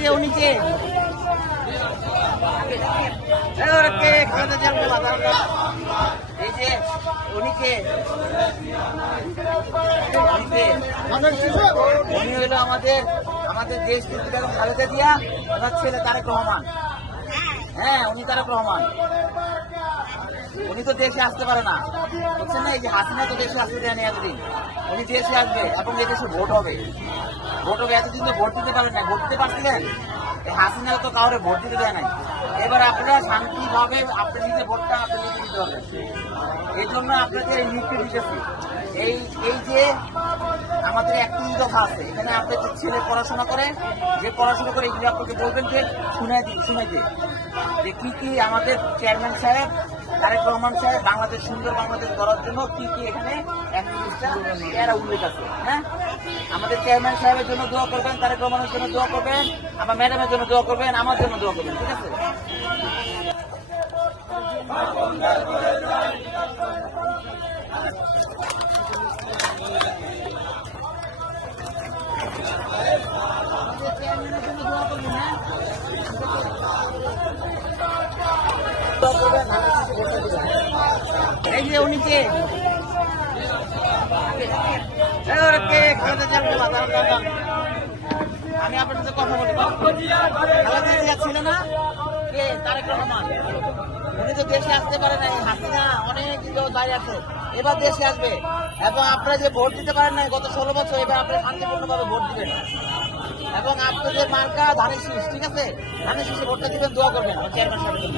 যে উনি কে এই যে উনি কে উনি হলো আমাদের দেশ কিন্তু খালেদা জিয়া, ওনার ছেলে তারেক রহমান। হ্যাঁ, উনি তারেক রহমান। উনি তো দেশে আসতে পারে না, বুঝছেন না? এই যে হাসিনা তো দেশে আসতে দেয়নি এতদিন। উনি দেশে আসবে এবং এই দেশে ভোট হবে। এতদিন তো ভোট দিতে পারেন না। ভোট দিতে পারছিলেন? হাসিনা তো কাউরে ভোট দিতে দেয় নাই। এবার আপনারা শান্তিভাবে আপনি নিজে ভোটটা আপনি নিজে দিতে হবে। এই জন্য আপনাদের এই লিখতে দিতেছি। এই যে আমাদের 31 দফা আছে, এখানে আপনাদের ছেলে পড়াশোনা করে, যে পড়াশোনা করে এগুলো আপনাকে বলবেন যে শুনাইতে যে কি আমাদের চেয়ারম্যান সাহেব তারেক রহমান সাহেব বাংলাদেশ সুন্দর বাংলাদেশ গড়ার জন্য কি এখানে এরা উল্লেখ আছে। হ্যাঁ, আমাদের চেয়ারম্যান সাহেবের জন্য দোয়া করবেন, তারেক রহমানের জন্য দোয়া করবেন, আমার ম্যাডামের জন্য দোয়া করবেন, আমার জন্য দোয়া করবেন। ঠিক আছে? এই যে উনি কে আমি আপনার সাথে কথা বলি। খালেদা জিয়া ছিল না কে? তারেক রহমান। উনি তো দেশে আসতে পারে নাই। হাসিনা অনেক বাইরে আছে, এবার দেশে আসবে এবং আপনারা যে ভোট দিতে পারেন নাই গত 16 বছর, এবার আপনারা শান্তিপূর্ণভাবে ভোট দিবেন এবং আপনাদের মার্কা ধানের শীষ। ঠিক আছে? ধানের শীষে ভোটটা দিবেন, দোয়া করবেন চেয়ারম্যান সাহেবের জন্য।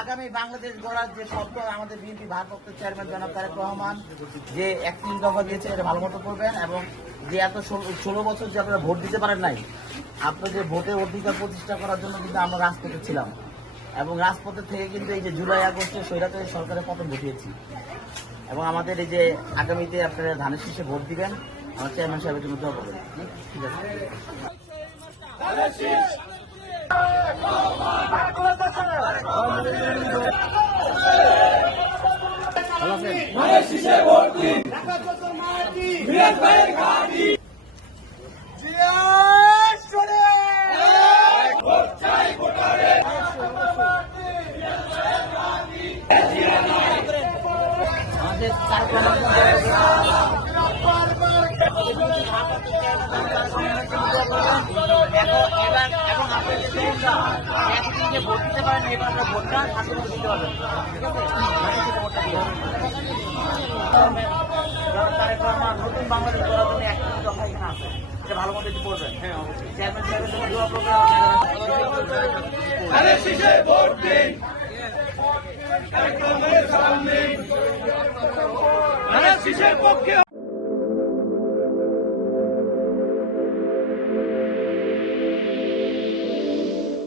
আগামী বাংলাদেশ গড়ার যে শব্দ আমাদের বিএনপি ভারপ্রাপ্ত চেয়ারম্যান জনাব তারেক রহমান যে 31 দফা দিয়েছে, এটা ভালো মতো করবেন এবং যে এত 16 বছর যে আপনারা ভোট দিতে পারেন নাই, আপনাদের ভোটের অধিকার প্রতিষ্ঠা করার জন্য কিন্তু আমরা রাজপথে ছিলাম এবং রাজপথের থেকে কিন্তু এই যে জুলাই আগস্টে স্বৈরাচারী সরকারের পতন ঘটিয়েছি এবং আমাদের এই যে আগামীতে আপনারা ধানের শীষে ভোট দিবেন, আমার চেয়ারম্যান সাহেবের জন্য দোয়া করবেন। ঠিক আছে? ভোট দিতে পারেন, এবার আমরা ভোটটা হাতে দিতে পারবেন। ঠিক আছে? তারেক রহমান নতুন বাংলাদেশ গড়ার জন্য 31 দফা এখানে আছে, এটা ভালো মতো একটু পড়বেন। চেয়ারম্যান সাহেবের জন্য দোয়া করবেন।